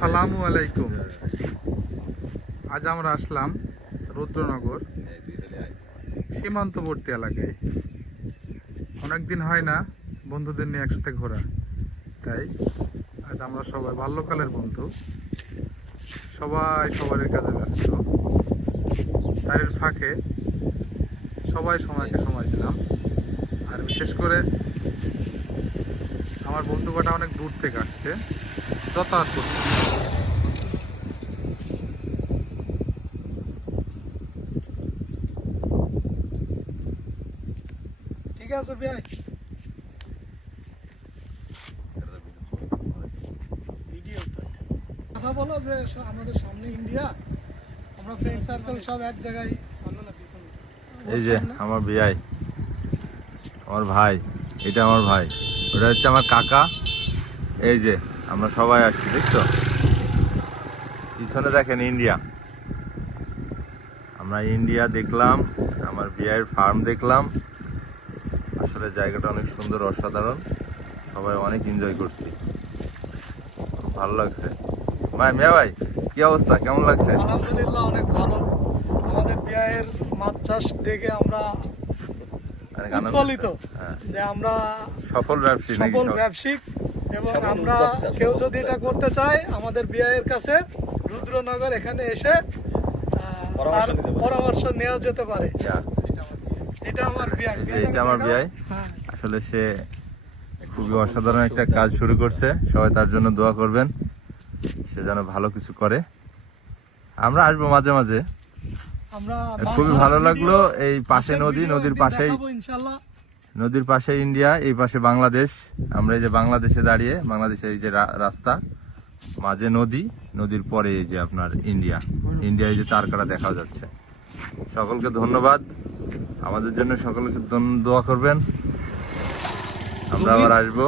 আসসালামু আলাইকুম। আজ আমরা আসলাম রুদ্রনগর, সীমান্তবর্তী এলাকায়। অনেকদিন হয় না বন্ধুদের নিয়ে একসাথে ঘোরা। তাই আজ আমরা সবাই বাল্যকালের বন্ধু। সবাই সবার কাজে ব্যস্ত। তার ফাঁকে সবাই সময়কে সময় দিলাম। আর বিশেষ করে আমার বন্ধু কটা অনেক দূর থেকে আসছে, যাতায়াত করতে ঠিক আছে ভাই। কথা বলো যে আমাদের সামনে ইন্ডিয়া, আমরা ফ্রেন্ড সার্কেল সব এক জায়গায়। এই যে আমার আমার ভাই, এটা আমার ভাই, ওটা হচ্ছে আমার কাকা। এই যে, আমরা সবাই আসছি, দেখছ? পিছনে দেখেন ইন্ডিয়া। আমরা ইন্ডিয়া দেখলাম, আমার বিয়ের ফার্ম দেখলাম। আসলে জায়গাটা অনেক সুন্দর অসাধারণ। সবাই অনেক এনজয় করছি। খুব ভালো লাগছে। ভাই মিয়া ভাই কি অবস্থা? কেমন লাগছে? আলহামদুলিল্লাহ অনেক ভালো। আমাদের বিয়ের মাছ চাষ দেখে আমরা হ্যাঁ, যে আমরা সফল ব্যবসায়ী সফল ব্যবসায়িক এবং আমরা কেউ যদি এটা করতে চায় আমাদের বিয়ের কাছে রুদ্রনগর এখানে এসে পরামর্শ নেওয়া যেতে পারে. এটা আমার বিয়াই হ্যাঁ। আসলে সে খুবই অসাধারণ একটা কাজ শুরু করছে। সবাই তার জন্য দোয়া করবেন। সে যেন ভালো কিছু করে। আমরা আসব মাঝে মাঝে। খুবই ভালো লাগল এই পাশে নদী নদীর পাশেই। নদীর পাশে ইন্ডিয়া এই পাশে বাংলাদেশ। আমরা এই যে বাংলাদেশে দাঁড়িয়ে বাংলাদেশে এই যে রাস্তা মাঝে নদী নদীর পরে এই যে আপনার ইন্ডিয়া। ইন্ডিয়া এই যে তারকাটা দেখা যাচ্ছে। সকলকে ধন্যবাদ। আমাদের জন্য সকলকে দোয়া করবেন। আমরা আবার আসব।